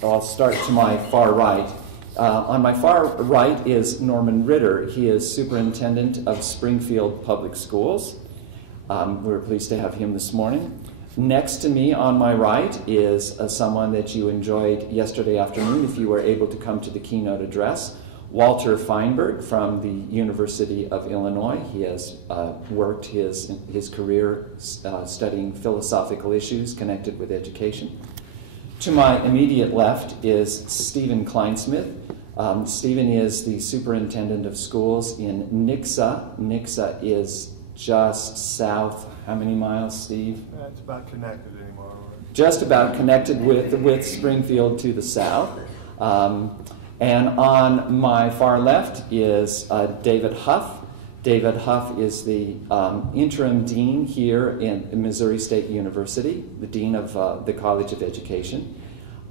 I'll start to my far right. On my far right is Norman Ritter. He is superintendent of Springfield Public Schools. We're pleased to have him this morning. Next to me on my right is someone that you enjoyed yesterday afternoon if you were able to come to the keynote address, Walter Feinberg from the University of Illinois. He has worked his career studying philosophical issues connected with education. To my immediate left is Stephen Kleinsmith. Stephen is the superintendent of schools in Nixa. Nixa is just south, how many miles, Steve? It's about connected anymore. Just about connected with Springfield to the south. And on my far left is David Huff. David Huff is the interim dean here in Missouri State University, the dean of the College of Education.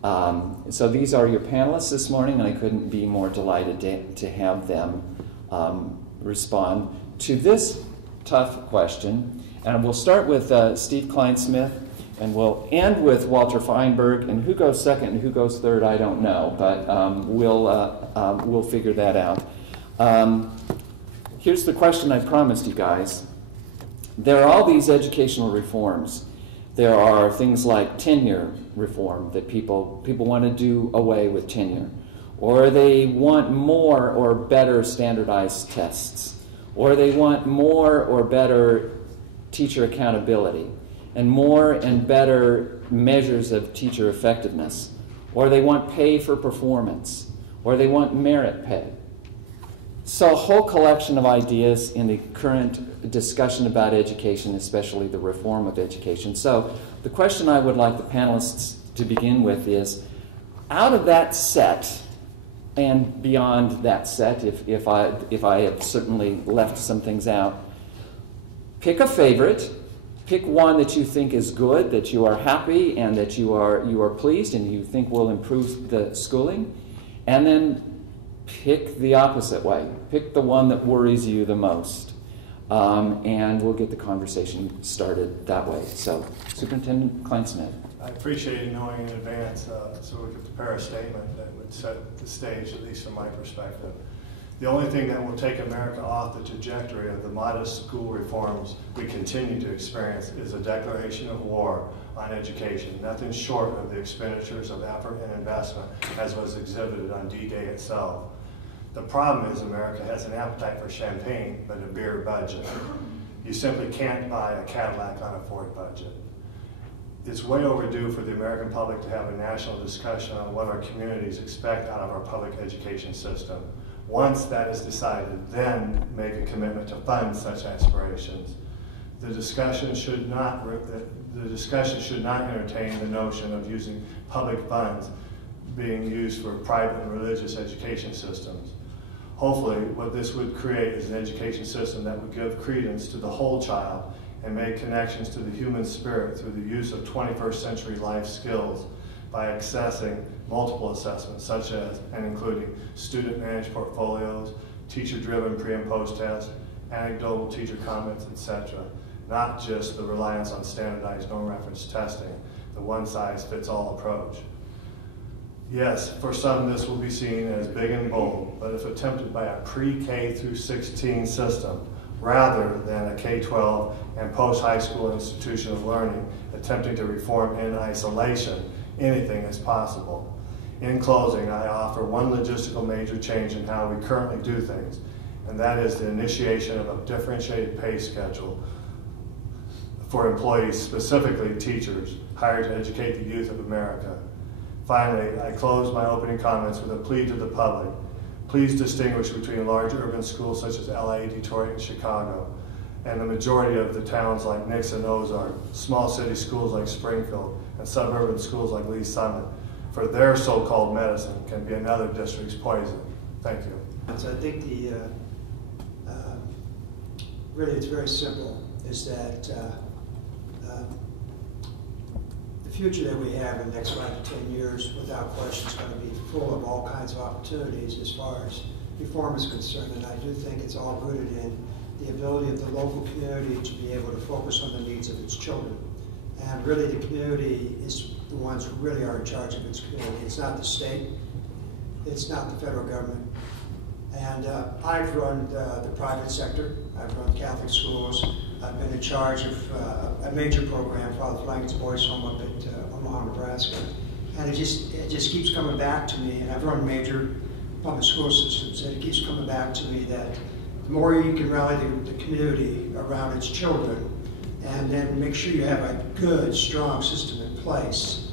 So these are your panelists this morning, and I couldn't be more delighted to have them respond to this tough question. And we'll start with Steve Kleinsmith, and we'll end with Walter Feinberg. And who goes second and who goes third, I don't know, but we'll figure that out. Here's the question I promised you guys. There are all these educational reforms. There are things like tenure reform, that people want to do away with tenure, or they want more or better standardized tests, or they want more or better teacher accountability, and more and better measures of teacher effectiveness, or they want pay for performance, or they want merit pay. So a whole collection of ideas in the current discussion about education, especially the reform of education. So the question I would like the panelists to begin with is, out of that set, and beyond that set, if I have certainly left some things out, pick a favorite, pick one that you think is good, that you are happy, and that you are pleased, and you think will improve the schooling, and then pick the opposite way. Pick the one that worries you the most, and we'll get the conversation started that way. So, Superintendent Kleinsmith. I appreciate knowing in advance so we could prepare a statement that would set the stage, at least from my perspective. The only thing that will take America off the trajectory of the modest school reforms we continue to experience is a declaration of war on education, nothing short of the expenditures of effort and investment as was exhibited on D-Day itself. The problem is America has an appetite for champagne, but a beer budget. You simply can't buy a Cadillac on a Ford budget. It's way overdue for the American public to have a national discussion on what our communities expect out of our public education system. Once that is decided, then make a commitment to fund such aspirations. The discussion should not entertain the notion of using public funds being used for private and religious education systems. Hopefully, what this would create is an education system that would give credence to the whole child and make connections to the human spirit through the use of 21st century life skills by accessing multiple assessments such as and including student-managed portfolios, teacher-driven pre- and post-tests, anecdotal teacher comments, etc. Not just the reliance on standardized no-reference testing, the one-size-fits-all approach. Yes, for some this will be seen as big and bold, but if attempted by a pre-K through 16 system, rather than a K-12 and post-high school institution of learning attempting to reform in isolation, anything is possible. In closing, I offer one logistical major change in how we currently do things, and that is the initiation of a differentiated pay schedule for employees, specifically teachers, hired to educate the youth of America. Finally, I close my opening comments with a plea to the public. Please distinguish between large urban schools such as LA, Detroit, and Chicago, and the majority of the towns like Nixa and Ozark, small city schools like Springfield, and suburban schools like Lee Summit, for their so-called medicine can be another district's poison. Thank you. So I think really it's very simple, is that the future that we have in the next 5 to 10 years, without question, is going to be full of all kinds of opportunities as far as reform is concerned. And I do think it's all rooted in the ability of the local community to be able to focus on the needs of its children. And really the community is the ones who really are in charge of its community. It's not the state, it's not the federal government. And I've run the private sector, I've run Catholic schools, I've been in charge of a major program, Father Flanagan's Boys Home up at Omaha, Nebraska. And it just keeps coming back to me, and I've run major public school systems, and it keeps coming back to me that the more you can rally the community around its children, and then make sure you have a good, strong system in place,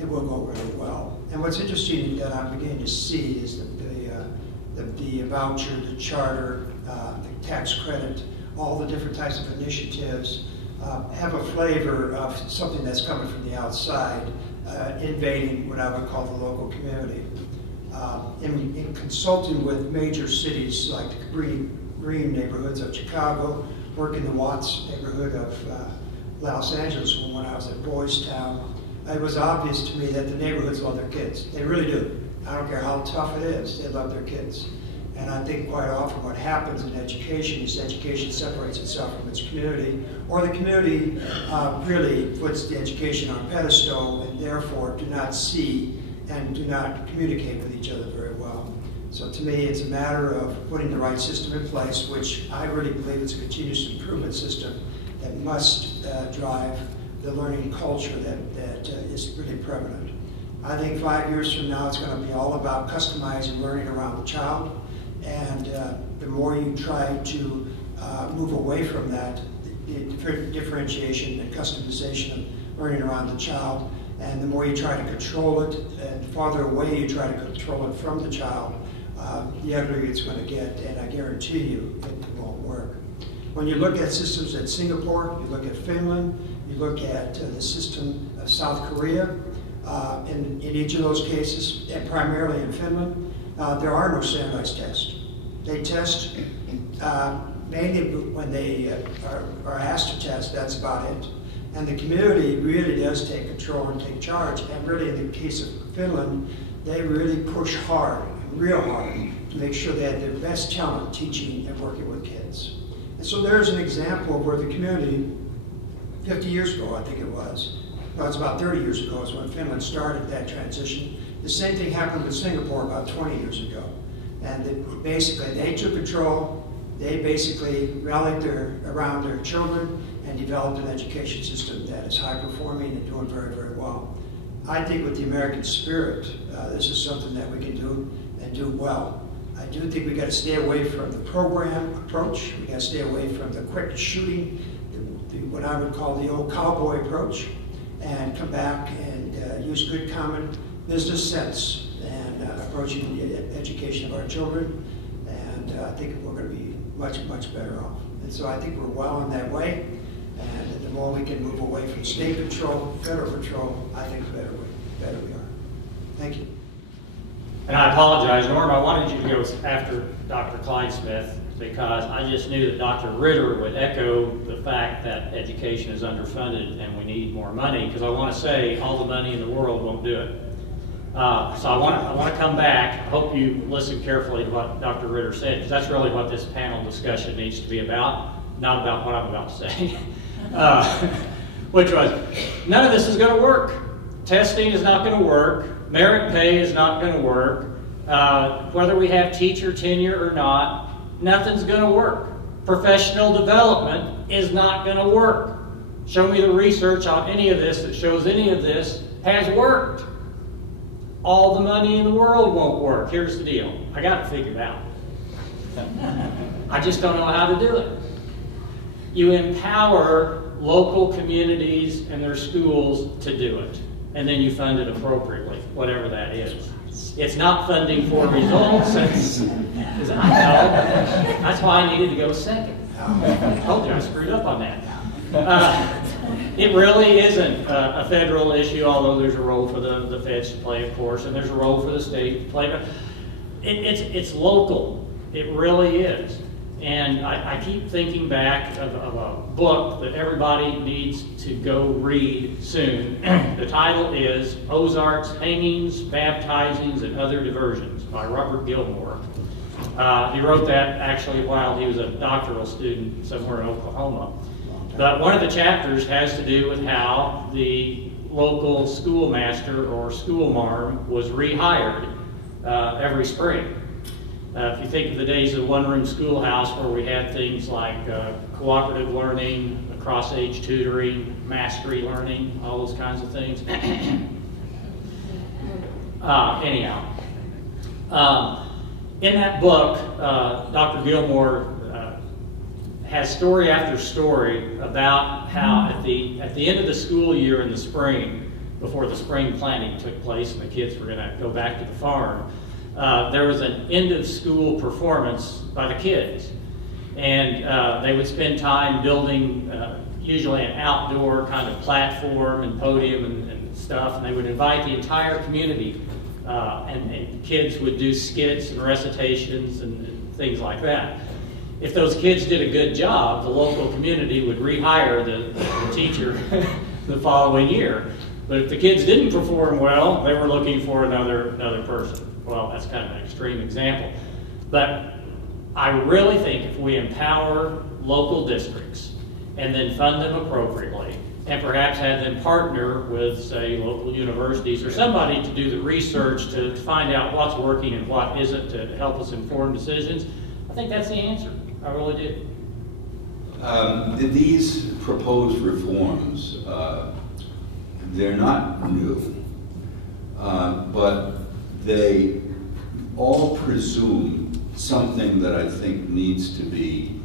it will go really well. And what's interesting that I'm beginning to see is that the voucher, the charter, the tax credit, all the different types of initiatives have a flavor of something that's coming from the outside, invading what I would call the local community. In consulting with major cities like the green neighborhoods of Chicago, work in the Watts neighborhood of Los Angeles when I was at Boys Town, it was obvious to me that the neighborhoods love their kids. They really do. I don't care how tough it is, they love their kids. And I think quite often what happens in education is education separates itself from its community, or the community really puts the education on a pedestal and therefore do not see and do not communicate with each other very well. So to me, it's a matter of putting the right system in place, which I really believe is a continuous improvement system that must drive the learning culture that is really prevalent. I think 5 years from now, it's going to be all about customizing learning around the child. And the more you try to move away from that, the differentiation and customization of learning around the child, and the more you try to control it, and the farther away you try to control it from the child, the uglier it's going to get, and I guarantee you it won't work. When you look at systems at Singapore, you look at Finland, you look at the system of South Korea, in each of those cases, and primarily in Finland, there are no standardized tests. They test mainly when they are asked to test, that's about it. And the community really does take control and take charge. And really in the case of Finland, they really push hard, real hard, to make sure they have their best talent teaching and working with kids. And so there's an example of where the community, 50 years ago I think it was, well, it's about 30 years ago is when Finland started that transition. The same thing happened with Singapore about 20 years ago. And basically they took control, they basically rallied around their children and developed an education system that is high performing and doing very, very well. I think with the American spirit, this is something that we can do and do well. I do think we got to stay away from the program approach. We got to stay away from the quick shooting, what I would call the old cowboy approach, and come back and use good common business sense and approaching the education of our children. And I think we're going to be much, much better off. And so I think we're well on that way. And the more we can move away from state control, federal control, I think the better we are. Thank you. And I apologize, Norm, I wanted you to go after Dr. Kleinsmith because I just knew that Dr. Ritter would echo the fact that education is underfunded and we need more money, because I want to say all the money in the world won't do it. So I want to come back. I hope you listen carefully to what Dr. Ritter said, because that's really what this panel discussion needs to be about, not about what I'm about to say. Which was, none of this is going to work. Testing is not going to work. Merit pay is not going to work. Whether we have teacher tenure or not, nothing's going to work. Professional development is not going to work. Show me the research on any of this that shows any of this has worked. All the money in the world won't work. Here's the deal. I got it figured out. I just don't know how to do it. You empower local communities and their schools to do it. And then you fund it appropriately, whatever that is. It's not funding for results. I know. That's why I needed to go second. I told you I screwed up on that. It really isn't a federal issue, although there's a role for the feds to play, of course, and there's a role for the state to play. But it's local. It really is. And I keep thinking back of a book that everybody needs to go read soon. The title is Ozarks, Hangings, Baptizings, and Other Diversions by Robert Gilmore. He wrote that actually while he was a doctoral student somewhere in Oklahoma. But one of the chapters has to do with how the local schoolmaster or school marm was rehired every spring. If you think of the days of one-room schoolhouse where we had things like cooperative learning, cross-age tutoring, mastery learning, all those kinds of things. Anyhow, in that book, Dr. Gilmore has story after story about how at the end of the school year in the spring, before the spring planting took place and the kids were going to go back to the farm, there was an end of school performance by the kids. And they would spend time building usually an outdoor kind of platform and podium and stuff, and they would invite the entire community, and kids would do skits and recitations and things like that. If those kids did a good job, the local community would rehire the teacher the following year. But if the kids didn't perform well, they were looking for another person. Well, that's kind of an extreme example. But I really think if we empower local districts and then fund them appropriately, and perhaps have them partner with, say, local universities or somebody to do the research to find out what's working and what isn't to help us inform decisions, I think that's the answer. I really do. These proposed reforms, they're not new, but they all presume something that I think needs to be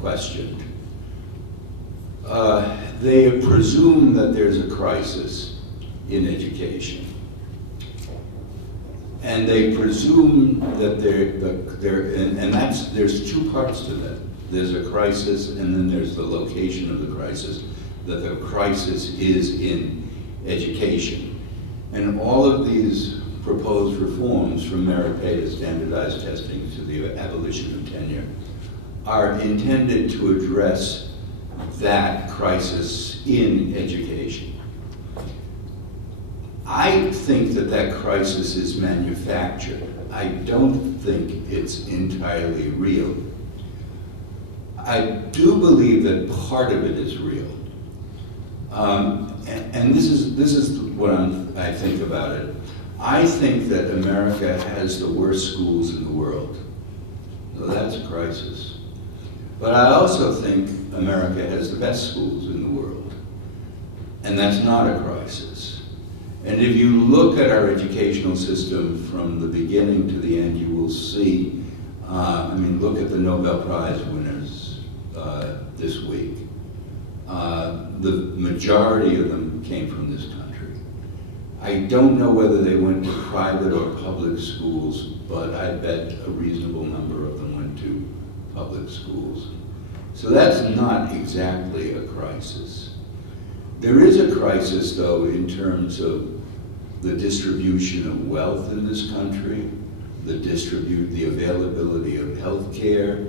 questioned. They presume that there's a crisis in education. And they presume that there's two parts to that. There's a crisis, and then there's the location of the crisis, that the crisis is in education. And all of these proposed reforms, from merit pay to standardized testing to the abolition of tenure, are intended to address that crisis in education. I think that crisis is manufactured. I don't think it's entirely real. I do believe that part of it is real. And this is what I think about it. I think that America has the worst schools in the world. So that's a crisis. But I also think America has the best schools in the world. And that's not a crisis. And if you look at our educational system from the beginning to the end, you will see, look at the Nobel Prize winners this week. The majority of them came from this country. I don't know whether they went to private or public schools, but I bet a reasonable number of them went to public schools. So that's not exactly a crisis. There is a crisis, though, in terms of the distribution of wealth in this country, the availability of health care,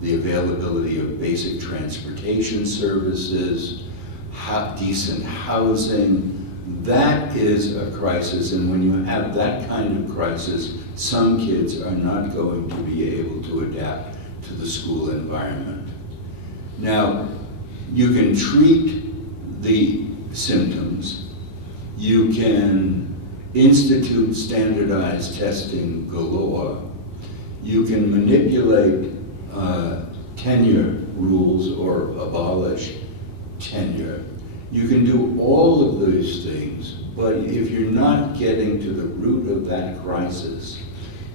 the availability of basic transportation services, decent housing. That is a crisis, and when you have that kind of crisis, some kids are not going to be able to adapt to the school environment. Now, you can treat the symptoms. You can institute standardized testing galore. You can manipulate tenure rules or abolish tenure. You can do all of those things, but if you're not getting to the root of that crisis,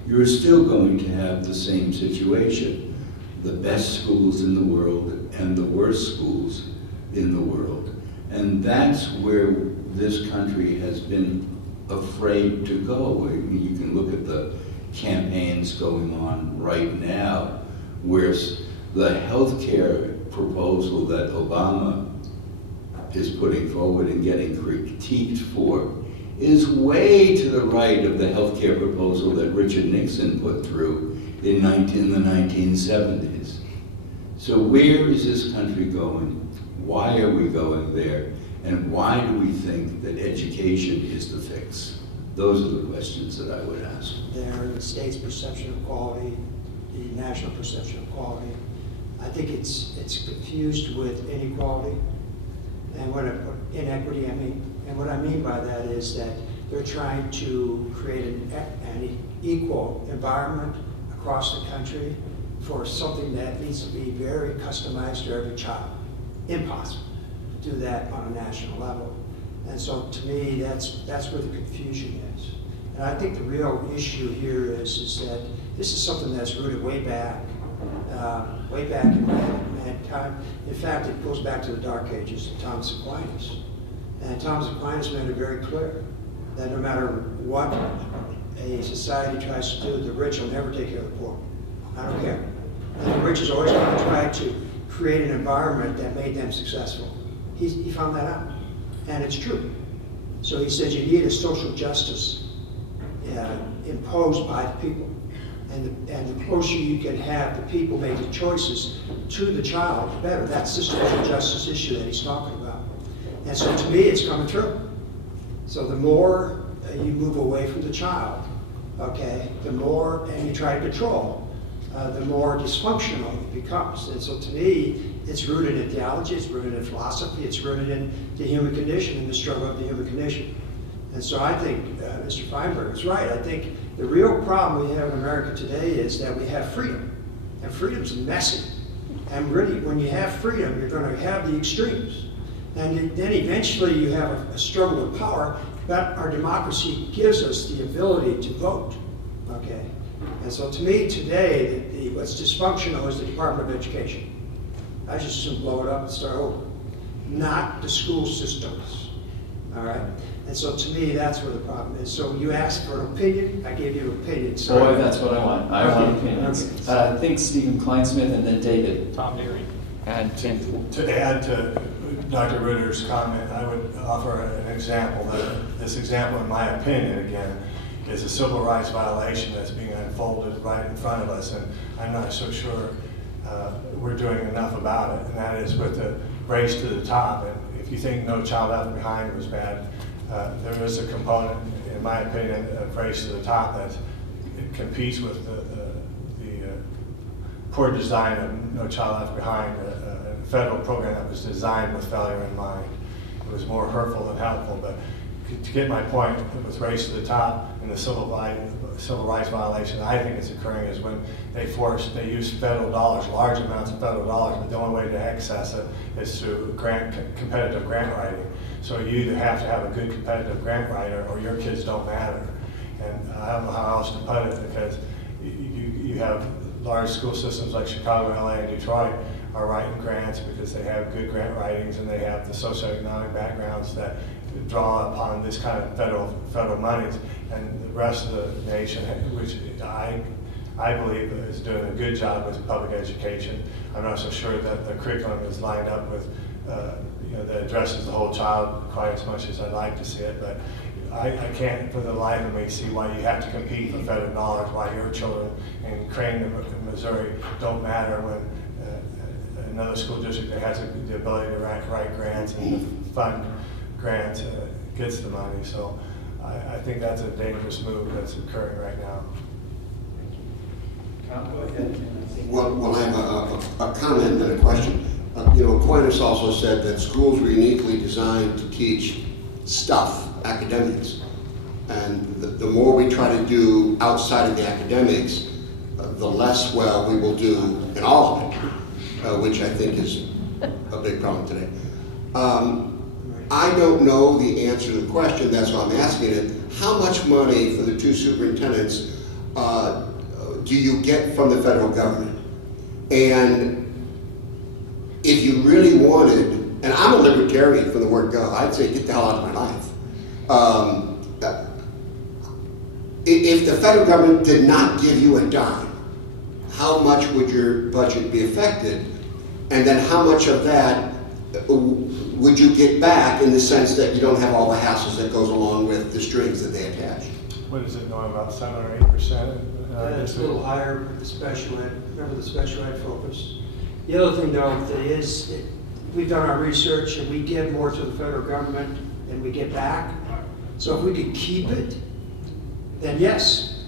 you're still going to have the same situation. The best schools in the world and the worst schools in the world. And that's where this country has been afraid to go. You can look at the campaigns going on right now, where the health care proposal that Obama is putting forward and getting critiqued for is way to the right of the health care proposal that Richard Nixon put through in the 1970s. So where is this country going? Why are we going there? And why do we think that education is the fix? Those are the questions that I would ask. There, the state's perception of quality, the national perception of quality, I think it's confused with inequality and inequity. And what I mean by that is that they're trying to create an equal environment across the country for something that needs to be very customized to every child. Impossible to do that on a national level. And so to me, that's where the confusion is. And I think the real issue here is that this is something that's rooted way back in mankind. In fact, it goes back to the Dark Ages of Thomas Aquinas. And Thomas Aquinas made it very clear that no matter what a society tries to do, the rich will never take care of the poor. I don't care. And the rich is always going to try to create an environment that made them successful. He found that out, and it's true. So he said you need a social justice imposed by the people. And the closer you can have the people making choices to the child, the better. That's the social justice issue that he's talking about. And so to me, it's coming true. So the more you move away from the child, okay, the more, and you try to control, the more dysfunctional it becomes. And so to me, it's rooted in theology, it's rooted in philosophy, it's rooted in the human condition and the struggle of the human condition. And so I think Mr. Feinberg is right. I think the real problem we have in America today is that we have freedom. And freedom's messy. And really, when you have freedom, you're going to have the extremes. And then eventually you have a struggle with power, but our democracy gives us the ability to vote. Okay? And so to me today, what's dysfunctional is the Department of Education. I just assume blow it up and start over. Not the school systems. All right? And so to me, that's where the problem is. So you asked for an opinion, I gave you an opinion. Boy, that's what I want. I want opinions. I think Stephen Kleinsmith and then David. Tom Deary. And Tim. To add to Dr. Ritter's comment, I would offer an example. This example, in my opinion, again, is a civil rights violation that's being unfolded right in front of us, and I'm not so sure we're doing enough about it, and that is with the race to the top. And if you think No Child Left Behind was bad, there is a component, in my opinion, of race to the top that it competes with the poor design of No Child Left Behind, a federal program that was designed with failure in mind. It was more hurtful than helpful, but to get my point with race to the top and the civil rights violation I think is occurring is when they use federal dollars, large amounts of federal dollars, but the only way to access it is through competitive grant writing. So you either have to have a good competitive grant writer or your kids don't matter. And I don't know how else to put it, because you have large school systems like Chicago, LA, and Detroit are writing grants because they have good grant writings and they have the socioeconomic backgrounds that draw upon this kind of federal monies, and the rest of the nation, which I believe is doing a good job with public education. I'm not so sure that the curriculum is lined up with, that addresses the whole child quite as much as I'd like to see it, but I can't for the life of me see why you have to compete for federal dollars, why your children in Crane, Missouri don't matter when another school district that has the ability to write grants and to fund grants gets the money. So I think that's a dangerous move that's occurring right now. Well, I have a comment and a question. Aquinas also said that schools were uniquely designed to teach stuff, academics. And the more we try to do outside of the academics, the less well we will do in all of it, which I think is a big problem today. I don't know the answer to the question, that's why I'm asking it. How much money for the two superintendents do you get from the federal government? And if you really wanted, and I'm a libertarian from the word go, I'd say get the hell out of my life. If the federal government did not give you a dime, how much would your budget be affected? And then how much of that would you get back in the sense that you don't have all the hassles that goes along with the strings that they attach? What is it, going about 7 or 8%? It's a little higher with the special ed. Remember the special ed focus. The other thing, though, that is, we've done our research and we give more to the federal government than we get back. So if we could keep it, then yes,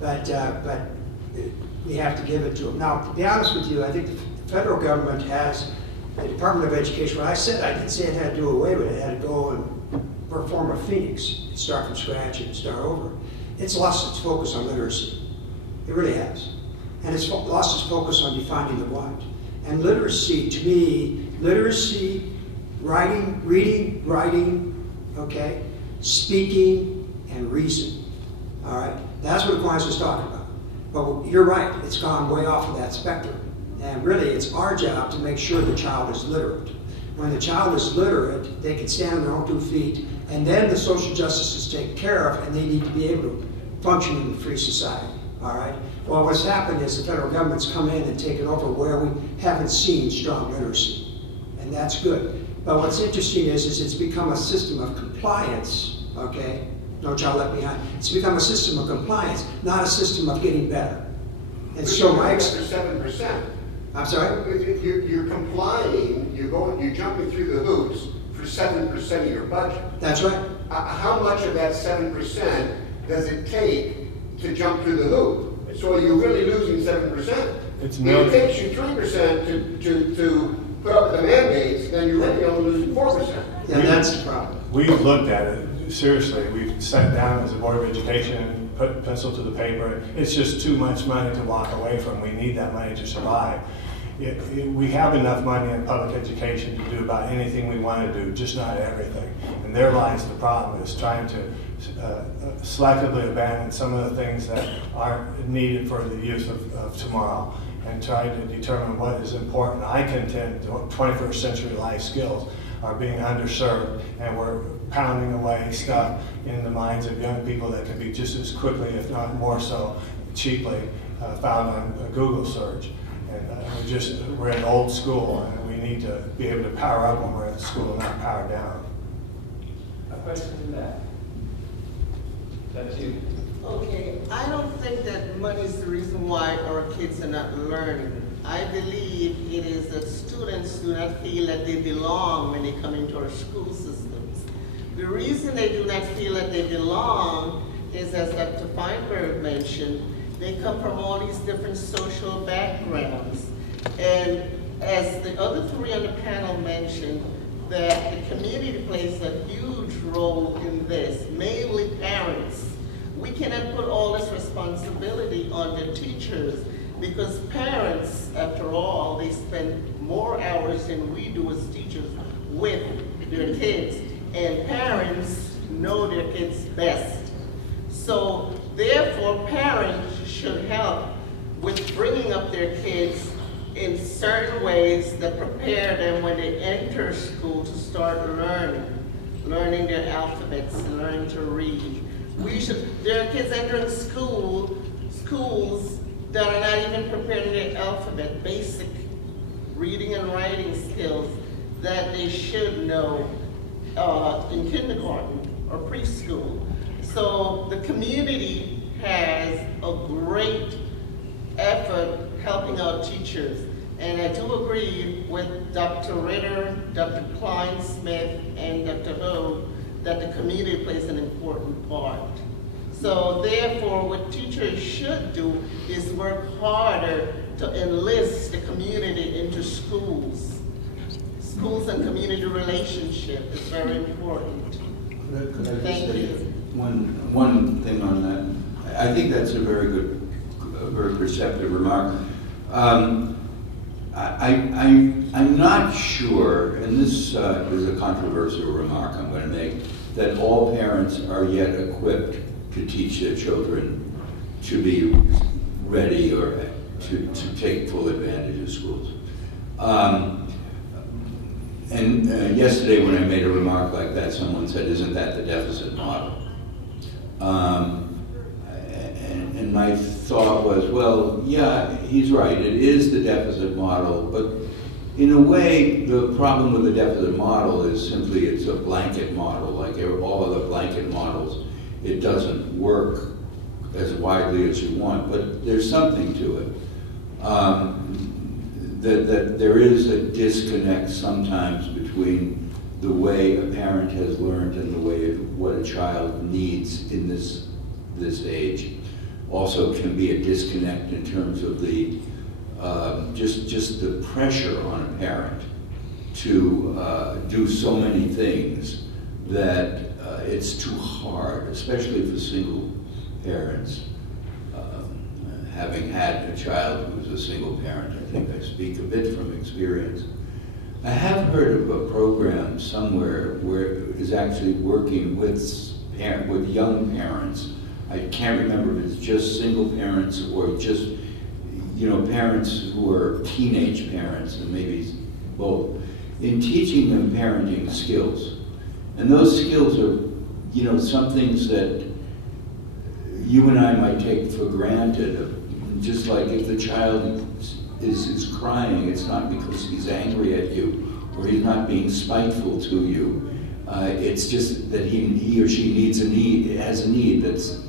but we have to give it to them. Now, to be honest with you, I think federal government has, the Department of Education, when I said, I didn't say it had to do away with it, it had to go and perform a phoenix, start from scratch and start over. It's lost its focus on literacy. It really has. And it's lost its focus on defining the what. And literacy, to me, literacy, writing, reading, writing, okay, speaking, and reason. All right? That's what Aquinas is talking about. But you're right, it's gone way off of that spectrum. And really, it's our job to make sure the child is literate. When the child is literate, they can stand on their own 2 feet, and then the social justice is taken care of, and they need to be able to function in a free society. All right? Well, what's happened is the federal government's come in and taken over where we haven't seen strong literacy. And that's good. But what's interesting is it's become a system of compliance, okay? No child left behind. It's become a system of compliance, not a system of getting better. And so my for 7%. I'm sorry? You're complying, you're jumping through the hoops for 7% of your budget. That's right. How much of that 7% does it take to jump through the hoop? So you're really losing 7%. It's If millions. it takes you 3% to put up the mandates, then you're really only losing 4%. Yeah, that's the problem. We've looked at it seriously. We've sat down as a Board of Education, put pencil to the paper. It's just too much money to walk away from. We need that money to survive. We have enough money in public education to do about anything we want to do, just not everything. And there lies the problem, is trying to selectively abandon some of the things that aren't needed for the youth of tomorrow, and try to determine what is important. I contend 21st century life skills are being underserved, and we're pounding away stuff in the minds of young people that can be just as quickly, if not more so, cheaply found on a Google search. And we're in old school, and we need to be able to power up when we're at school and not power down. A question to that. That's you. Okay, I don't think that money is the reason why our kids are not learning. I believe it is that students do not feel that they belong when they come into our school systems. The reason they do not feel that they belong is, as Dr. Feinberg mentioned, they come from all these different social backgrounds. And as the other 3 on the panel mentioned, that the community plays a huge role in this, mainly parents. We cannot put all this responsibility on the teachers, because parents, after all, they spend more hours than we do as teachers with their kids. And parents know their kids best. So therefore, parents should help with bringing up their kids in certain ways that prepare them when they enter school to start learning their alphabets and learning to read. There are kids entering schools that are not even preparing their alphabet, basic reading and writing skills that they should know in kindergarten or preschool. So the community has a great effort helping out teachers. And I do agree with Dr. Ritter, Dr. Klein-Smith, and Dr. Hogue that the community plays an important part. So therefore, what teachers should do is work harder to enlist the community into schools. Schools and community relationship is very important. Could I just Thank say you. one thing on that? I think that's a very good, very perceptive remark. I'm not sure, and this is a controversial remark I'm going to make, that all parents are yet equipped to teach their children to be ready or to take full advantage of schools. Yesterday when I made a remark like that, someone said, "Isn't that the deficit model?" And my thought was, well, yeah, he's right. It is the deficit model, but in a way, the problem with the deficit model is simply it's a blanket model. Like all of the blanket models, it doesn't work as widely as you want, but there's something to it. That there is a disconnect sometimes between the way a parent has learned and the way what a child needs in this age. Also can be a disconnect in terms of the just the pressure on a parent to do so many things that it's too hard, especially for single parents. Having had a child who's a single parent, I think I speak a bit from experience. I have heard of a program somewhere where it is actually working with young parents. I can't remember if it's just single parents or just, parents who are teenage parents, and maybe both, in teaching them parenting skills. And those skills are, some things that you and I might take for granted. Just like if the child is crying, it's not because he's angry at you or he's not being spiteful to you. It's just that he or she has a need that's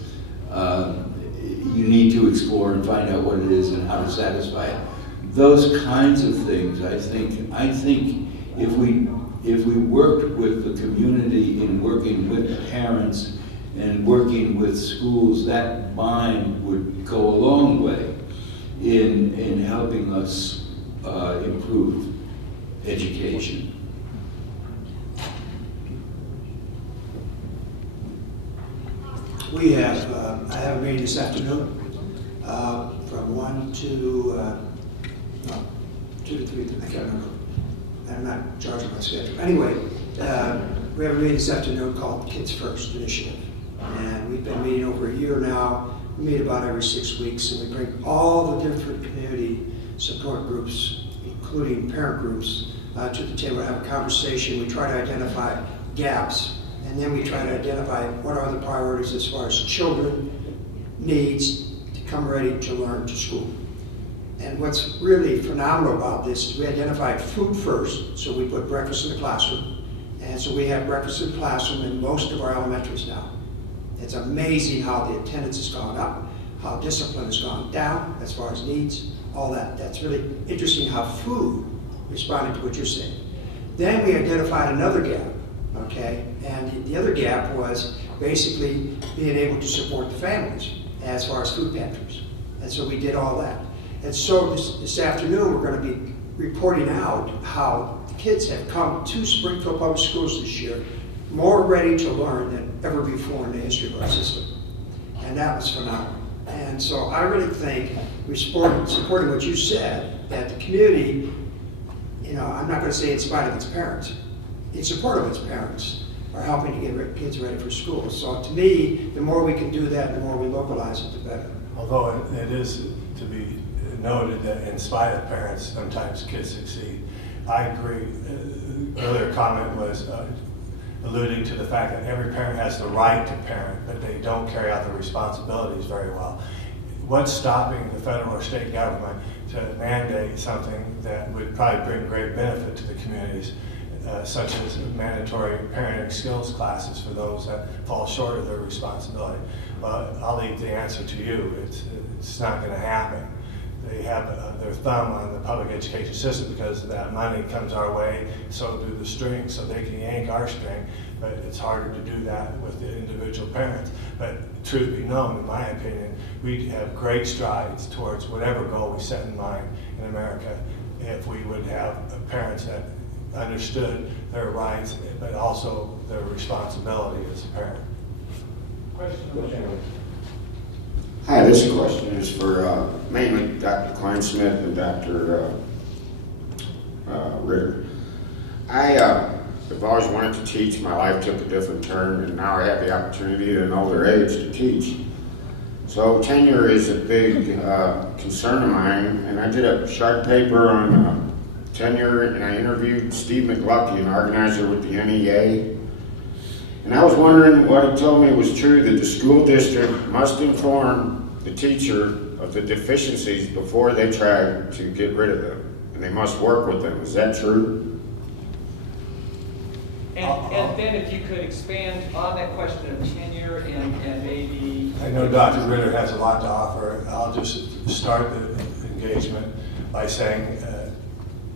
you need to explore and find out what it is and how to satisfy it. Those kinds of things, I think if we worked with the community in working with parents and working with schools, that bind would go a long way in helping us improve education. We have, I have a meeting this afternoon from 1 to 2 to 3, I can't remember. I'm not in charge of my schedule. Anyway, we have a meeting this afternoon called Kids First Initiative. And we've been meeting over a year now. We meet about every 6 weeks, and we bring all the different community support groups, including parent groups, to the table to have a conversation. We try to identify gaps, and then we try to identify what are the priorities as far as children needs to come ready to learn to school. And what's really phenomenal about this is we identified food first, so we put breakfast in the classroom. And so we have breakfast in the classroom in most of our elementaries now. It's amazing how the attendance has gone up, how discipline has gone down as far as needs, all that. That's really interesting how food responded to what you're saying. Then we identified another gap, okay? And the other gap was basically being able to support the families as far as food pantries. And so we did all that. And so this afternoon we're going to be reporting out how the kids have come to Springfield Public Schools this year more ready to learn than ever before in the history of our system. And that was phenomenal. And so I really think we supporting what you said, that the community, I'm not going to say in spite of its parents, in support of its parents, are helping to get kids ready for school. So to me, the more we can do that, the more we localize it, the better. Although it is to be noted that in spite of parents, sometimes kids succeed. I agree. Earlier comment was alluding to the fact that every parent has the right to parent, but they don't carry out their responsibilities very well. What's stopping the federal or state government to mandate something that would probably bring great benefit to the communities, such as mandatory parenting skills classes for those that fall short of their responsibility? Well, I'll leave the answer to you. It's not going to happen. They have their thumb on the public education system because that money comes our way, so do the strings, so they can yank our string, but it's harder to do that with the individual parents. But truth be known, in my opinion, we have great strides towards whatever goal we set in mind in America if we would have parents that understood their rights, but also their responsibility as a parent. Question. Hi, this question is for mainly Dr. Kleinsmith and Dr. Ritter. I have always wanted to teach. My life took a different turn, and now I have the opportunity at an older age to teach. So tenure is a big concern of mine, and I did a short paper on tenure, and I interviewed Steve McLucky, an organizer with the NEA. And I was wondering what he told me was true, that the school district must inform the teacher of the deficiencies before they try to get rid of them, and they must work with them. Is that true? And then if you could expand on that question of tenure and maybe... I know Dr. Ritter has a lot to offer. I'll just start the engagement by saying,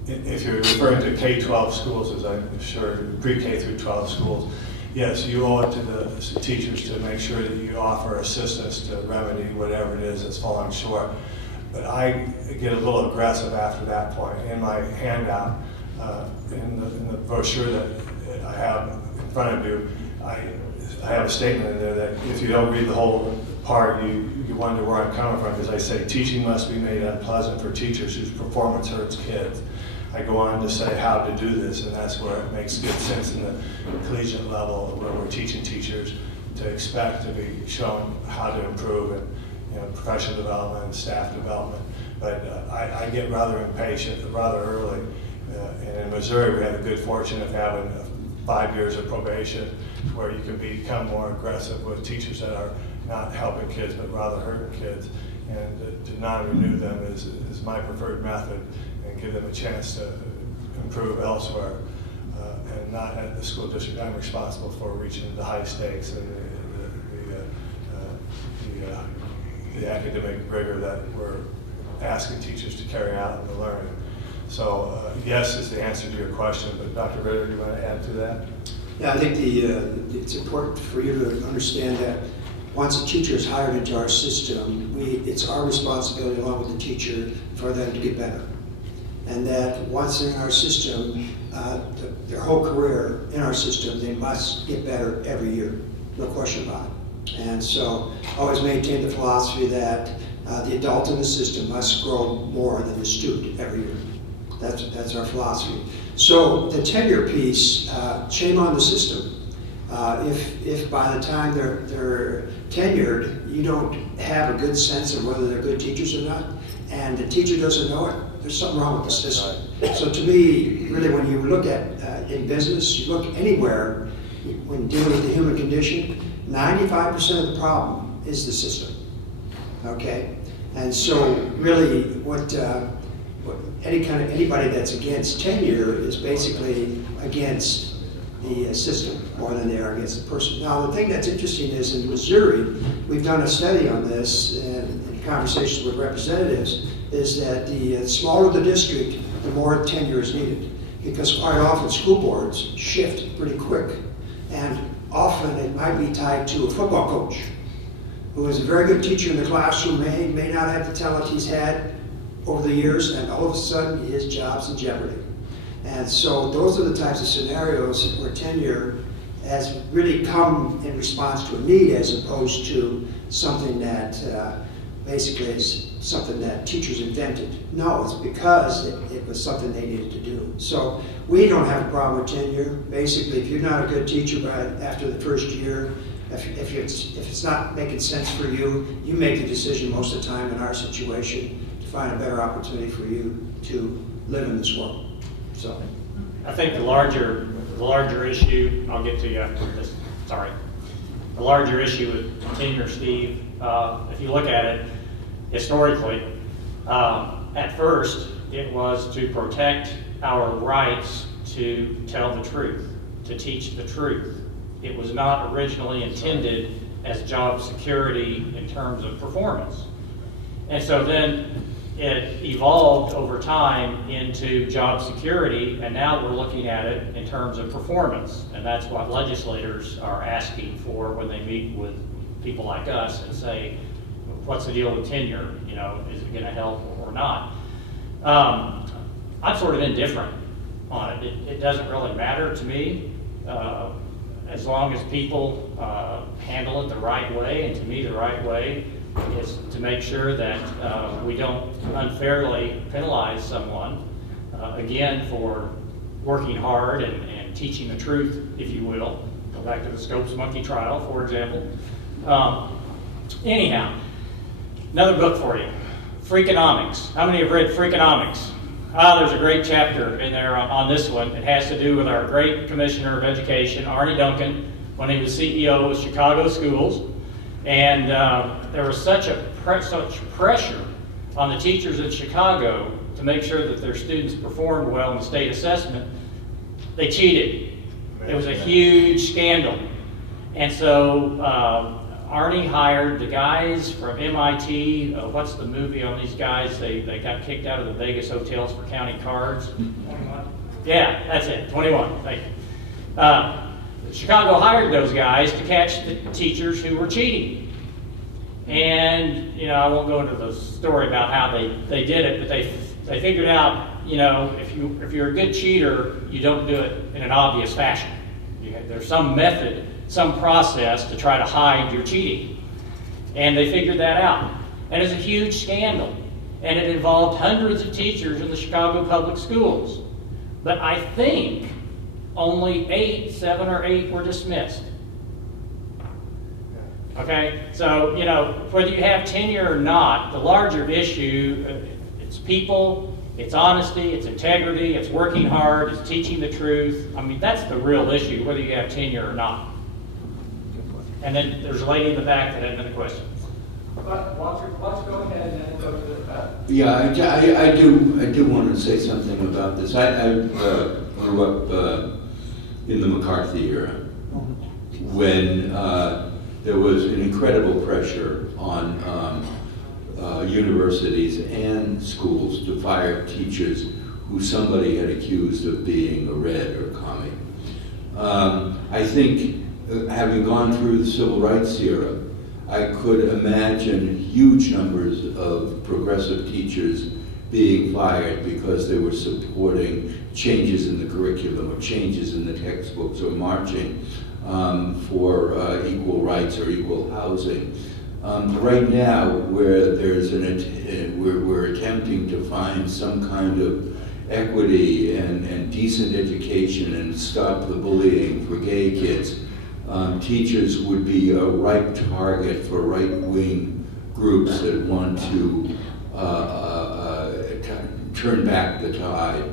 if you're referring to K-12 schools, as I'm sure, pre-K through 12 schools, yes, you owe it to the teachers to make sure that you offer assistance to remedy whatever it is that's falling short. but I get a little aggressive after that point. In my handout, in the brochure that I have in front of you, I have a statement in there that if you don't read the whole part, you wonder where I'm coming from, because I say teaching must be made unpleasant for teachers whose performance hurts kids. I go on to say how to do this, and that's where it makes good sense in the collegiate level where we're teaching teachers to expect to be shown how to improve and professional development and staff development. But I get rather impatient rather early. And in Missouri, we have the good fortune of having 5 years of probation where you can become more aggressive with teachers that are not helping kids but rather hurting kids. And to non-renew them is my preferred method, and give them a chance to improve elsewhere and not at the school district. I'm responsible for reaching the high stakes and the academic rigor that we're asking teachers to carry out in the learning. So yes is the answer to your question, but Dr. Ritter, do you want to add to that? Yeah, I think it's important for you to understand that once a teacher is hired into our system, it's our responsibility along with the teacher for them to get better. And that once in our system, their whole career in our system, they must get better every year, no question about it. And so I always maintain the philosophy that the adult in the system must grow more than the student every year. That's our philosophy. So the tenure piece, shame on the system. If by the time they're tenured, you don't have a good sense of whether they're good teachers or not, and the teacher doesn't know it, there's something wrong with the system. So to me, really, when you look at in business, you look anywhere, when dealing with the human condition, 95% of the problem is the system. Okay, and so really, anybody that's against tenure is basically against the system more than they are against the person. Now, the thing that's interesting is in Missouri, we've done a study on this and in conversations with representatives, is that the smaller the district, the more tenure is needed, because quite often school boards shift pretty quick, and often it might be tied to a football coach who is a very good teacher in the classroom, may not have the talent he's had over the years, and all of a sudden his job's in jeopardy. And so those are the types of scenarios where tenure has really come in response to a need as opposed to something that basically is something that teachers invented. No, it's because it was something they needed to do. So we don't have a problem with tenure. Basically, if you're not a good teacher after the first year, if it's not making sense for you, you make the decision most of the time in our situation to find a better opportunity for you to live in this world. So I think the larger issue, I'll get to you after this, sorry. The larger issue with tenure, Steve, if you look at it historically, at first it was to protect our rights to tell the truth, to teach the truth. It was not originally intended as job security in terms of performance. And so then it evolved over time into job security, and now we're looking at it in terms of performance. And that's what legislators are asking for when they meet with people like us and say, what's the deal with tenure? You know, is it going to help or not? I'm sort of indifferent on it. It doesn't really matter to me. As long as people handle it the right way, and to me the right way is to make sure that we don't unfairly penalize someone, again, for working hard and teaching the truth, if you will. Go back to the Scopes monkey trial, for example. Anyhow, another book for you, Freakonomics. How many have read Freakonomics? There's a great chapter in there on this one. It has to do with our great Commissioner of Education, Arne Duncan, when he was CEO of Chicago Schools. And there was such pressure on the teachers in Chicago to make sure that their students performed well in the state assessment, they cheated. It was a huge scandal. And so Arne hired the guys from MIT. What's the movie on these guys? They got kicked out of the Vegas hotels for counting cards. 21? Yeah, that's it, 21. Thank you. Chicago hired those guys to catch the teachers who were cheating. And, you know, I won't go into the story about how they did it, but they figured out, you know, if you're a good cheater, you don't do it in an obvious fashion. There's some method, some process to try to hide your cheating. And they figured that out. And it's a huge scandal. And it involved hundreds of teachers in the Chicago public schools. But I think only 7 or 8 were dismissed. Okay, so, you know, whether you have tenure or not, the larger issue, it's people, it's honesty, it's integrity, it's working hard, it's teaching the truth. I mean, that's the real issue, whether you have tenure or not. And then there's a lady in the back that had another question. But Walter, go ahead and then go to the back. Yeah, I do want to say something about this. I grew up in the McCarthy era when there was an incredible pressure on universities and schools to fire teachers who somebody had accused of being a red or commie. I think, having gone through the civil rights era, I could imagine huge numbers of progressive teachers being fired because they were supporting changes in the curriculum or changes in the textbooks or marching for equal rights or equal housing. Right now, where there's we're attempting to find some kind of equity and decent education and stop the bullying for gay kids, teachers would be a ripe target for right-wing groups that want to turn back the tide.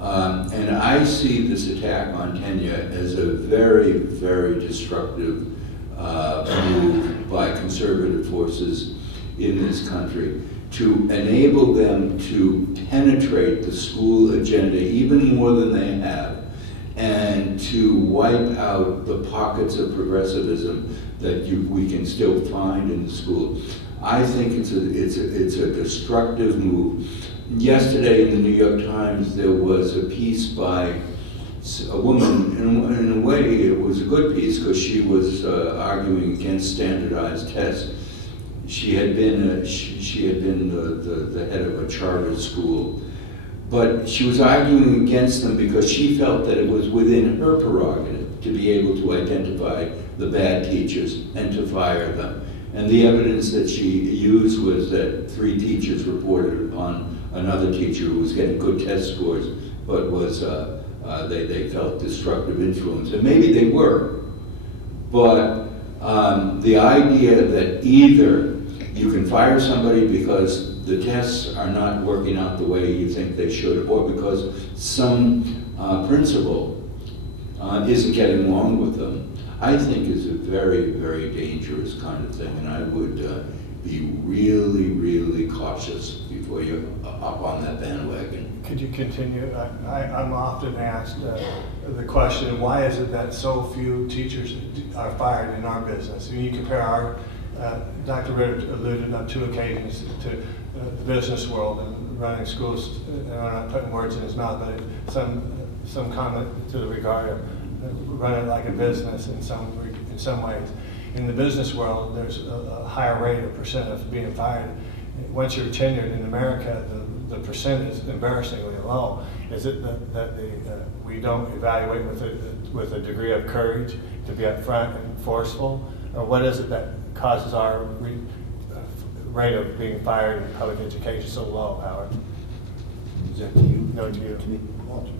And I see this attack on tenure as a very, very destructive move by conservative forces in this country to enable them to penetrate the school agenda even more than they have, and to wipe out the pockets of progressivism that we can still find in the school. I think it's a destructive move. Yesterday in the New York Times there was a piece by a woman, in a way it was a good piece because she was arguing against standardized tests. She had been the head of a charter school, but she was arguing against them because she felt that it was within her prerogative to be able to identify the bad teachers and to fire them. And the evidence that she used was that 3 teachers reported on another teacher who was getting good test scores, but was they felt destructive influence, and maybe they were. But the idea that either you can fire somebody because the tests are not working out the way you think they should, or because some principal isn't getting along with them, I think is a very, very dangerous kind of thing, and I would be really, really cautious before you hop on that bandwagon. Could you continue? I'm often asked the question, why is it that so few teachers are fired in our business? When you compare our, Dr. Ritter alluded on 2 occasions to the business world and running schools, and I'm not putting words in his mouth, but some comment to the regard of running like a business in some ways. In the business world, there's a higher rate of percent of being fired. Once you're tenured in America, the percent is embarrassingly low. Is it that we don't evaluate with a degree of courage to be upfront and forceful, or what is it that causes our rate of being fired in public education so low, Howard? Is that to you? No, to you. To me.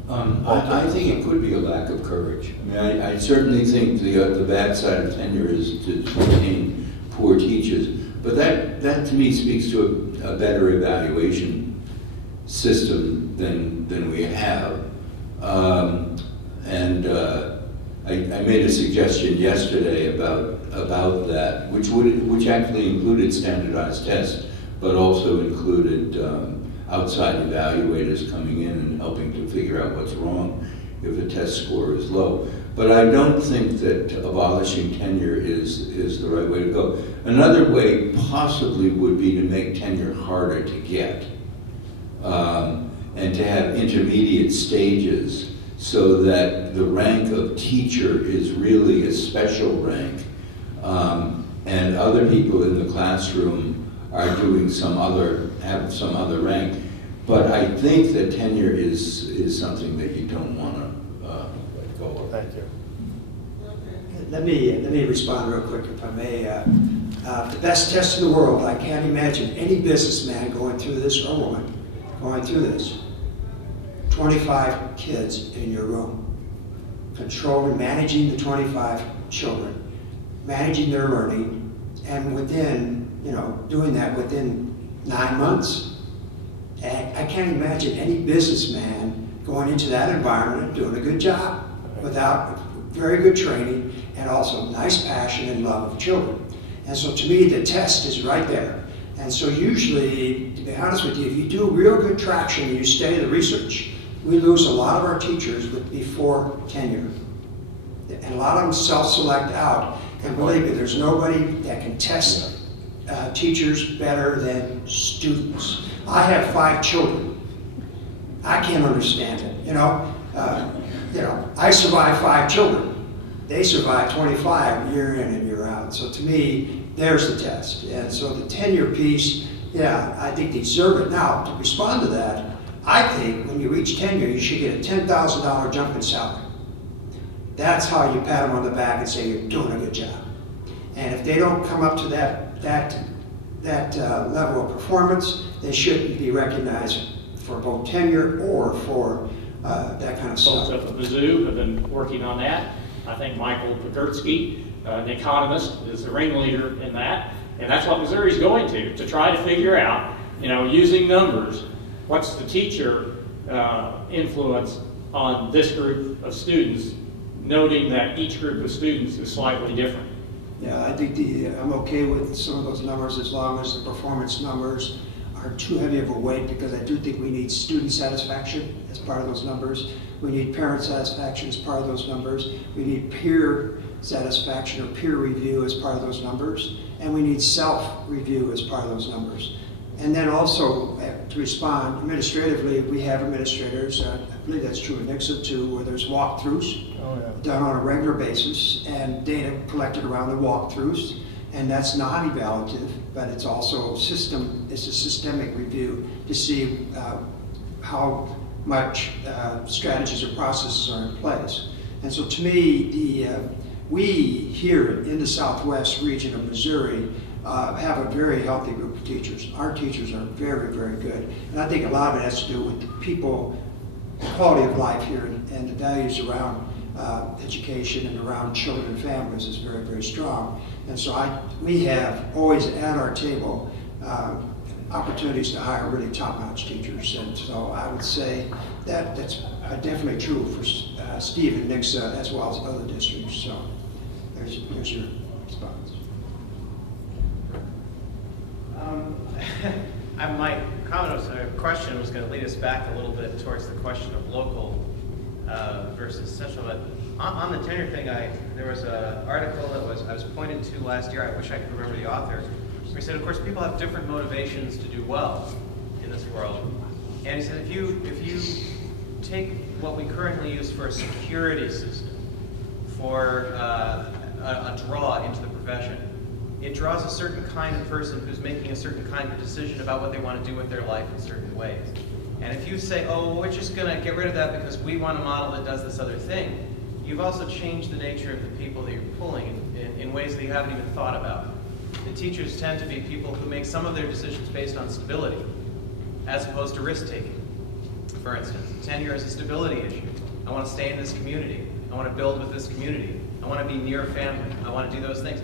I think it could be a lack of courage. I mean, I certainly think the bad side of tenure is to retain poor teachers, but that to me speaks to a better evaluation system than we have. I made a suggestion yesterday about that, which actually included standardized tests, but also included outside evaluators coming in and helping to figure out what's wrong if a test score is low. But I don't think that abolishing tenure is the right way to go. Another way possibly would be to make tenure harder to get, and to have intermediate stages so that the rank of teacher is really a special rank. and other people in the classroom are doing have some other rank. But I think that tenure is something that you don't want to let go of. Thank you. Let me respond real quick, if I may. The best test in the world, I can't imagine any businessman going through this, or woman, going through this. 25 kids in your room, controlling, managing the 25 children, managing their learning, and within, doing that within 9 months. And I can't imagine any businessman going into that environment and doing a good job without very good training and also nice passion and love of children. And so to me, the test is right there. And so usually, to be honest with you, if you do real good traction and you study the research, we lose a lot of our teachers before tenure. And a lot of them self-select out. And believe me, there's nobody that can test teachers better than students. I have 5 children. I can't understand it. I survived 5 children. They survived 25 year in and year out. So to me, there's the test. And so the tenure piece, yeah, I think they deserve it. Now, to respond to that, I think when you reach tenure, you should get a $10,000 jump in salary. That's how you pat them on the back and say you're doing a good job. And if they don't come up to that level of performance, they shouldn't be recognized for both tenure or for that kind of stuff. Folks at the Mizzou have been working on that. I think Michael Pogorski, an economist, is the ringleader in that. And that's what Missouri's going to try to figure out, using numbers, what's the teacher influence on this group of students, noting that each group of students is slightly different. Yeah, I think I'm okay with some of those numbers as long as the performance numbers are too heavy of a weight, because I do think we need student satisfaction as part of those numbers. We need parent satisfaction as part of those numbers. We need peer satisfaction or peer review as part of those numbers. And we need self-review as part of those numbers. And then also, to respond administratively, we have administrators, I believe that's true in Nixa too, where there's walkthroughs done on a regular basis and data collected around the walkthroughs. And that's not evaluative, but it's also it's a systemic review to see how much strategies or processes are in place. And so to me, we here in the Southwest region of Missouri have a very healthy group of teachers. Our teachers are very, very good. And I think a lot of it has to do with the people, the quality of life here, and the values around education and around children and families is very, very strong. And so we have always at our table opportunities to hire really top-notch teachers. And so I would say that's definitely true for Steve and Nixa as well as other districts. So there's your response. My comment or question was going to lead us back a little bit towards the question of local versus central. But on the tenure thing, there was an article that I was pointed to last year. I wish I could remember the author. Where he said, of course, people have different motivations to do well in this world. And he said, if you take what we currently use for a security system, for a draw into the profession, it draws a certain kind of person who's making a certain kind of decision about what they want to do with their life in certain ways. And if you say, oh, we're just going to get rid of that because we want a model that does this other thing, you've also changed the nature of the people that you're pulling in ways that you haven't even thought about. The teachers tend to be people who make some of their decisions based on stability, as opposed to risk-taking. For instance, tenure is a stability issue. I want to stay in this community. I want to build with this community. I want to be near family. I want to do those things.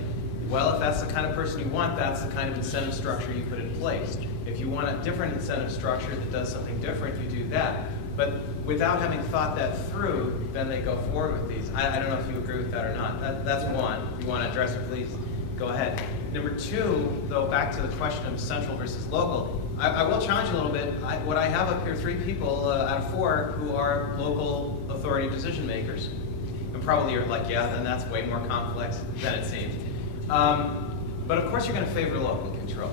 Well, if that's the kind of person you want, that's the kind of incentive structure you put in place. If you want a different incentive structure that does something different, you do that. But without having thought that through, then they go forward with these. I don't know if you agree with that or not. That's one. If you want to address it, please go ahead. Number two, though, back to the question of central versus local, I will challenge you a little bit. What I have up here, 3 people out of 4 who are local authority decision makers. And probably you're like, yeah, then that's way more complex than it seems. But of course you're going to favor local control.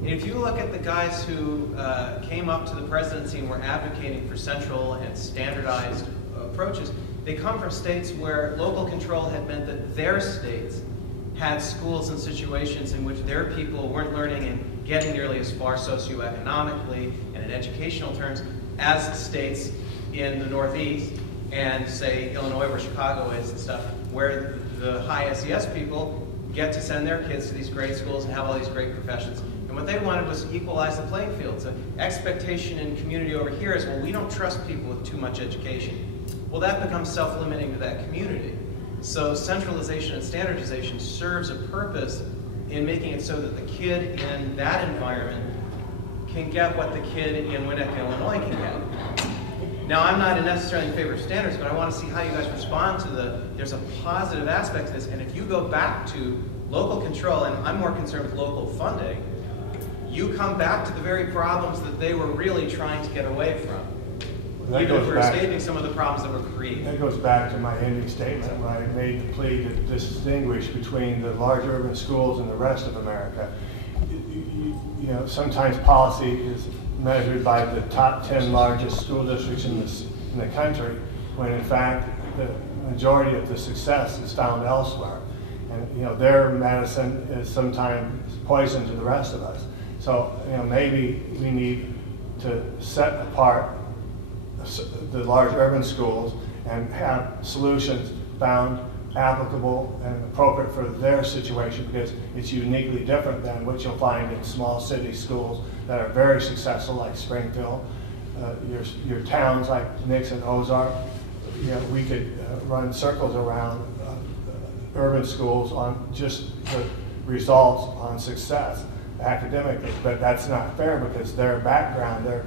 And if you look at the guys who came up to the presidency and were advocating for central and standardized approaches, they come from states where local control had meant that their states had schools and situations in which their people weren't learning and getting nearly as far socioeconomically and in educational terms as states in the Northeast and, say, Illinois, where Chicago is and stuff, where the high SES people get to send their kids to these great schools and have all these great professions. And what they wanted was equalize the playing field. So expectation in community over here is, well, we don't trust people with too much education. Well, that becomes self-limiting to that community. So centralization and standardization serves a purpose in making it so that the kid in that environment can get what the kid in Winnetka, Illinois can get. Now, I'm not necessarily in favor of standards, but I want to see how you guys respond to there's a positive aspect to this, and if you go back to local control, and I'm more concerned with local funding, you come back to the very problems that they were really trying to get away from. That Even if goes we're back- escaping some of the problems that were created. That goes back to my ending statement when I made the plea to distinguish between the large urban schools and the rest of America. You know, sometimes policy is measured by the top 10 largest school districts in the country, when in fact the majority of the success is found elsewhere. And you know, their medicine is sometimes poison to the rest of us. So you know, maybe we need to set apart the large urban schools and have solutions found applicable and appropriate for their situation, because it's uniquely different than what you'll find in small city schools that are very successful, like Springfield. Your towns like Nixon, Ozark, you know, we could run circles around urban schools on just the results on success academically, but that's not fair because their background, their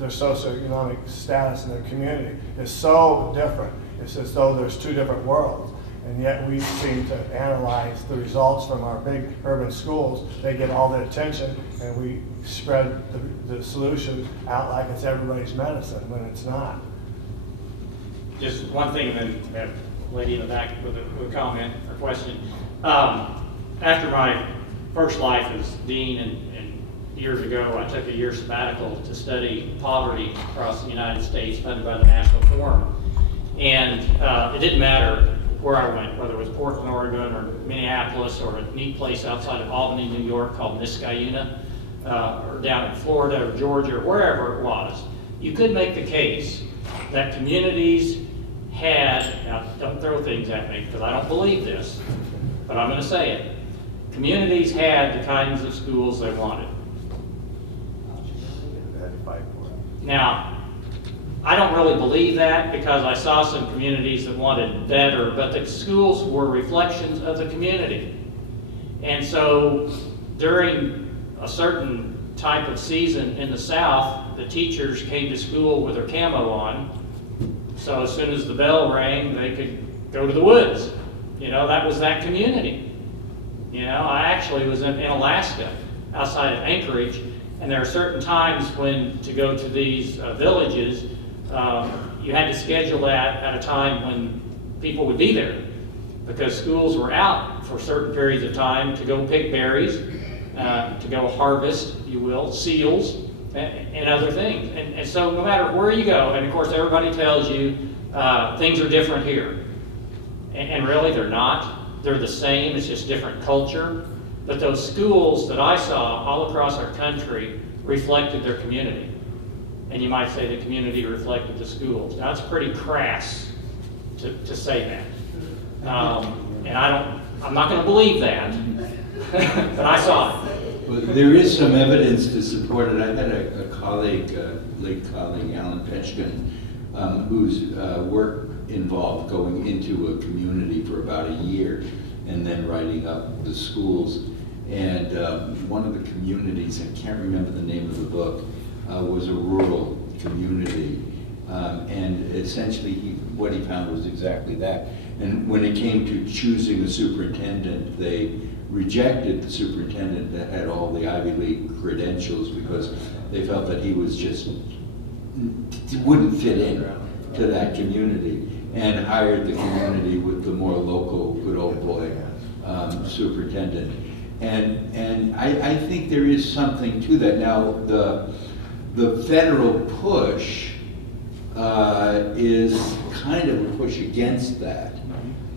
socioeconomic status in their community is so different. It's as though there's two different worlds. And yet we seem to analyze the results from our big urban schools. They get all the attention, and we spread the solution out like it's everybody's medicine when it's not. Just one thing, and then that lady in the back with a comment or question. After my first life as dean and years ago, I took a year sabbatical to study poverty across the United States, funded by the National Forum. And it didn't matter where I went, whether it was Portland, Oregon, or Minneapolis, or a neat place outside of Albany, New York called Niskayuna, or down in Florida or Georgia, or wherever it was. You could make the case that communities had, now don't throw things at me because I don't believe this, but I'm going to say it. Communities had the kinds of schools they wanted. Now, I don't really believe that because I saw some communities that wanted better, but the schools were reflections of the community. And so during a certain type of season in the South, the teachers came to school with their camo on. So as soon as the bell rang, they could go to the woods. You know, that was that community. You know, I actually was in Alaska, outside of Anchorage, and there are certain times when to go to these villages, you had to schedule that at a time when people would be there, because schools were out for certain periods of time to go pick berries, to go harvest, if you will, seals, and other things. And so no matter where you go, and of course everybody tells you things are different here. And really they're not. They're the same, it's just different culture. But those schools that I saw all across our country reflected their community. And you might say the community reflected the schools. Now it's pretty crass to say that. And I'm not going to believe that, but I saw it. Well, there is some evidence to support it. I had a colleague, late colleague, Alan Petchkin, whose work involved going into a community for about a year and then writing up the schools. And one of the communities, I can't remember the name of the book, was a rural community. And essentially what he found was exactly that. And when it came to choosing a superintendent, they rejected the superintendent that had all the Ivy League credentials because they felt that he was just, wouldn't fit in to that community, and hired the community with the more local, good old boy superintendent. And I think there is something to that. Now, the federal push is kind of a push against that.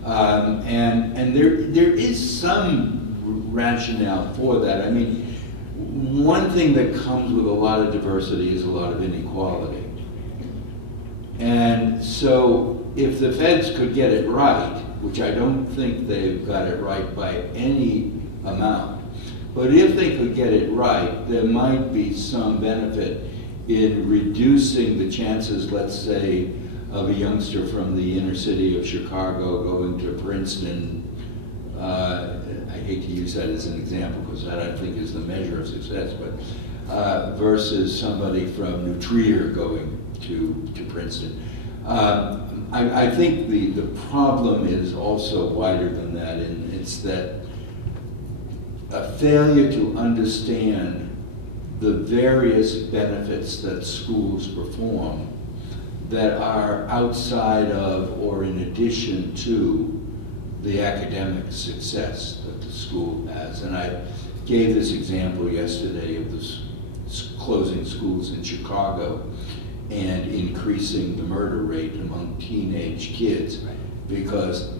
And there is some rationale for that. I mean, one thing that comes with a lot of diversity is a lot of inequality. And so if the feds could get it right, which I don't think they've got it right by any amount, but if they could get it right, there might be some benefit in reducing the chances, let's say, of a youngster from the inner city of Chicago going to Princeton. I hate to use that as an example because that I think is the measure of success, but versus somebody from New Trier going to Princeton. I think the problem is also wider than that, and it's that a failure to understand the various benefits that schools perform that are outside of or in addition to the academic success that the school has. And I gave this example yesterday of the closing schools in Chicago and increasing the murder rate among teenage kids, because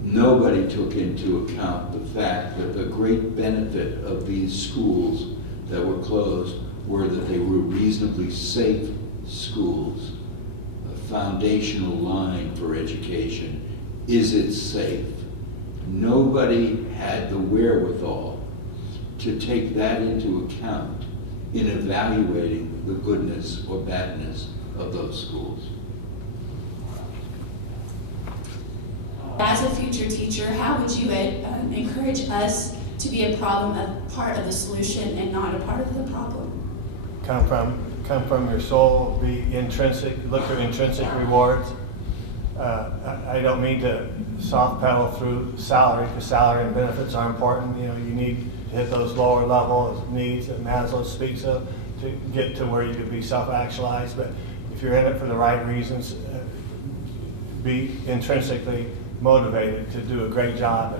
nobody took into account the fact that the great benefit of these schools that were closed were that they were reasonably safe schools. A foundational line for education, is it safe? Nobody had the wherewithal to take that into account in evaluating the goodness or badness of those schools. As a future teacher, how would you encourage us to be a part of the solution and not a part of the problem? Come from your soul, be intrinsic, look for intrinsic rewards. I don't mean to soft pedal through salary, because salary and benefits are important. You know, you need to hit those lower level needs that Maslow speaks of to get to where you can be self-actualized. But if you're in it for the right reasons, be intrinsically motivated to do a great job,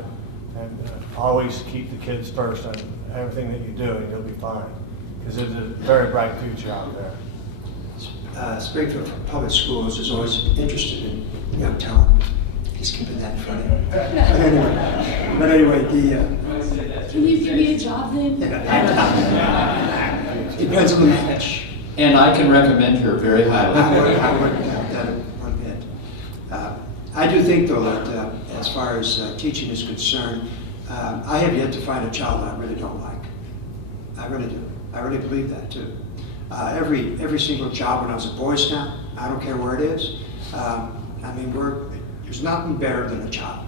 and always keep the kids first on everything that you do, and you'll be fine. Because there's a very bright future out there. Springfield Public Schools is always interested in young talent. Just keeping that in front of you. But anyway, Can you give me a job then? Depends on the match. And I can recommend her very highly. I wouldn't doubt that one bit. I do think, though, that as far as teaching is concerned, I have yet to find a child that I really don't like. I really do. I really believe that, too. Every single job when I was a Boy Scout, I don't care where it is, I mean, there's nothing better than a child.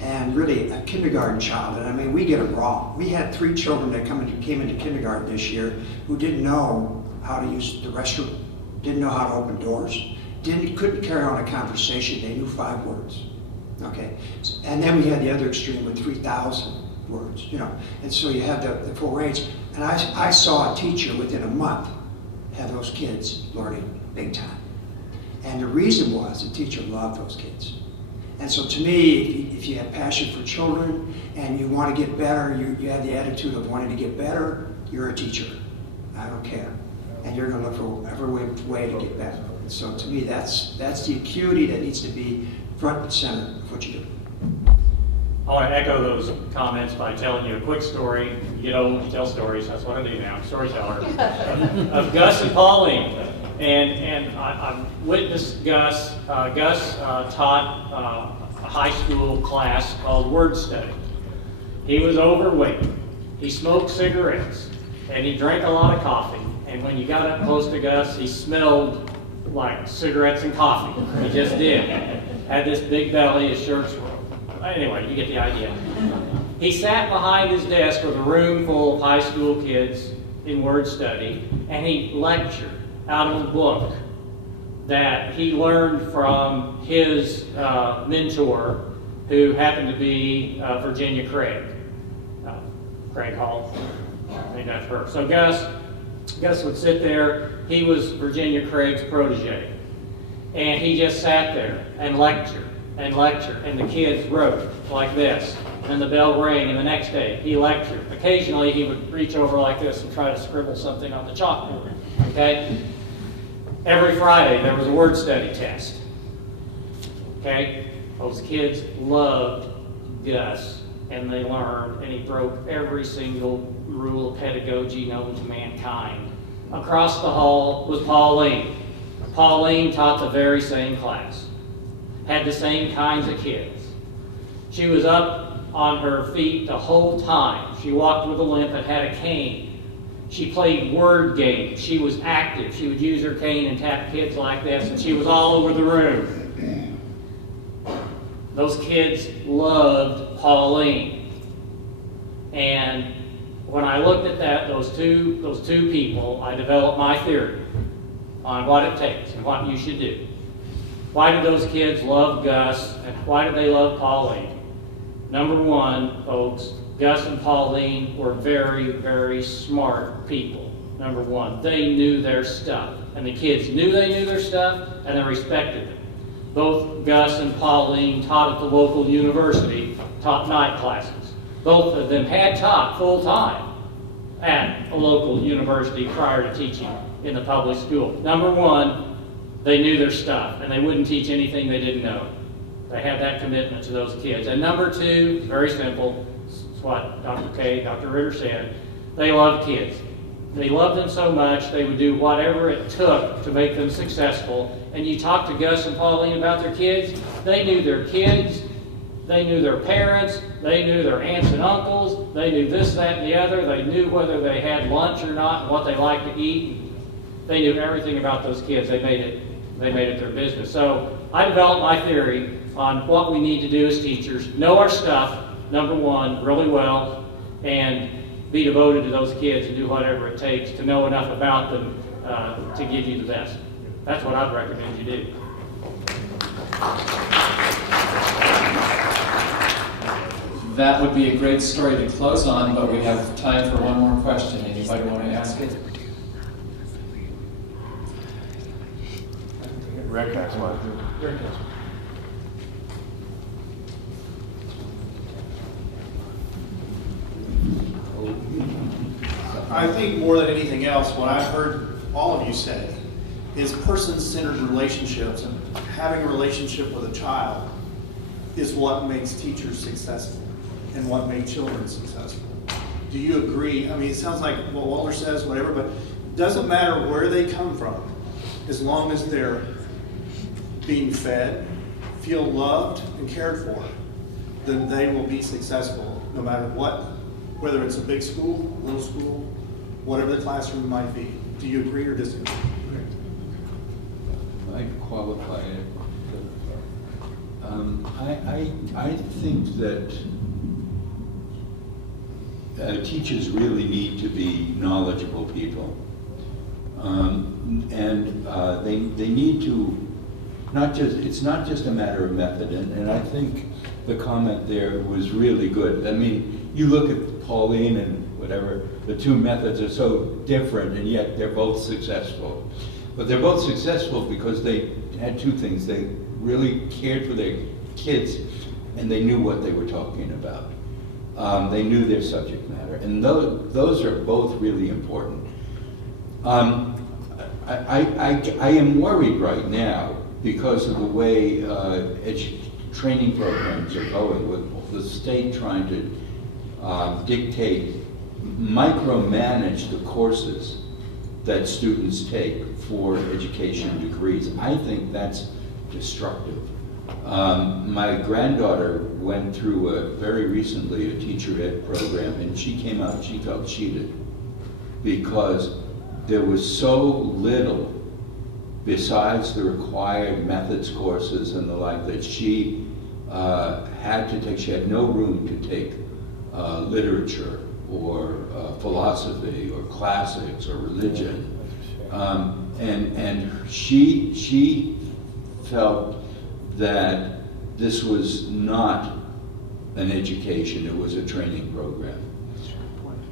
And really, a kindergarten child, and I mean, we get them wrong. We had 3 children that came into kindergarten this year who didn't know how to use the restroom, didn't know how to open doors, couldn't carry on a conversation. They knew 5 words, okay? And then we had the other extreme with 3,000 words, you know. And so you have the full range. And I saw a teacher within a month have those kids learning big time. And the reason was the teacher loved those kids. And so to me, if you have passion for children and you want to get better, you have the attitude of wanting to get better, you're a teacher. I don't care. And you're going to look for every way to get better. And so to me, that's the acuity that needs to be front and center of what you do. I want to echo those comments by telling you a quick story. You get old, you tell stories. That's what I do now, storyteller. of Gus and Pauline. And I've witnessed Gus. Gus taught a high school class called Word Study. He was overweight. He smoked cigarettes. And he drank a lot of coffee. And when you got up close to Gus, he smelled like cigarettes and coffee. He just did. Had this big belly, his shirts were. Anyway, you get the idea. He sat behind his desk with a room full of high school kids in Word Study, and he lectured out of a book that he learned from his mentor, who happened to be Virginia Craig. Craig Hall, named after her. So Gus would sit there. He was Virginia Craig's protege. And he just sat there and lectured and lectured, and the kids wrote like this. And the bell rang, and the next day he lectured. Occasionally he would reach over like this and try to scribble something on the chalkboard. Okay? Every Friday there was a Word Study test. Okay? Those kids loved Gus, and they learned, and he broke every single rule of pedagogy known to mankind. Across the hall was Pauline. Pauline taught the very same class, had the same kinds of kids. She was up on her feet the whole time. She walked with a limp and had a cane. She played word games. She was active. She would use her cane and tap kids like this, and she was all over the room. Those kids loved Pauline. And when I looked at that, those two people, I developed my theory on what it takes and what you should do. Why did those kids love Gus, and why did they love Pauline? Number one, folks, Gus and Pauline were very, very smart people. Number one, they knew their stuff. And the kids knew they knew their stuff, and they respected them. Both Gus and Pauline taught at the local university, taught night classes. Both of them had taught full-time at a local university prior to teaching in the public school. Number one, they knew their stuff, and they wouldn't teach anything they didn't know. They had that commitment to those kids. And number two, very simple, it's what Dr. Ritter said, they loved kids. They loved them so much, they would do whatever it took to make them successful. And you talk to Gus and Pauline about their kids, they knew their kids, they knew their parents, they knew their aunts and uncles, they knew this, that, and the other, they knew whether they had lunch or not, and what they liked to eat. They knew everything about those kids. They made it their business. So I developed my theory on what we need to do as teachers. Know our stuff, number one, really well, and be devoted to those kids and do whatever it takes to know enough about them to give you the best. That's what I'd recommend you do. That would be a great story to close on, but we have time for one more question. Anybody want to ask it? Rick has one. Rick has one. I think more than anything else, what I've heard all of you say is person-centered relationships, and having a relationship with a child is what makes teachers successful and what makes children successful. Do you agree? I mean, it sounds like what Walter says, whatever, but it doesn't matter where they come from, as long as they're being fed, feel loved and cared for, then they will be successful no matter what, whether it's a big school, little school, whatever the classroom might be. Do you agree or disagree? I qualify it. I think that teachers really need to be knowledgeable people. They need to it's not just a matter of method, and I think the comment there was really good. I mean, you look at Pauline and whatever, the two methods are so different, and yet they're both successful. But they're both successful because they had two things. They really cared for their kids, and they knew what they were talking about. They knew their subject matter, and those are both really important. I am worried right now because of the way training programs are going, with the state trying to dictate, micromanage the courses that students take for education degrees. I think that's destructive. My granddaughter went through very recently a teacher ed program, and she came out, she felt cheated because there was so little besides the required methods courses and the like that she had to take. She had no room to take literature or philosophy or classics or religion. And she felt that this was not an education, it was a training program.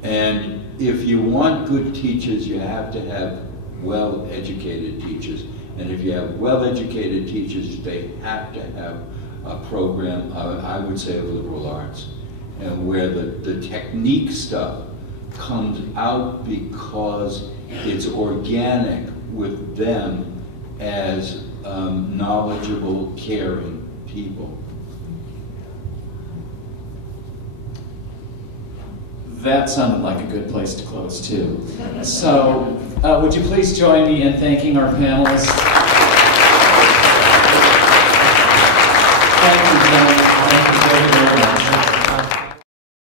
And if you want good teachers, you have to have well-educated teachers. And if you have well-educated teachers, they have to have a program, I would say, of liberal arts, and where the technique stuff comes out because it's organic with them as knowledgeable, caring people. that sounded like a good place to close too. So would you please join me in thanking our panelists? Thank you, gentlemen.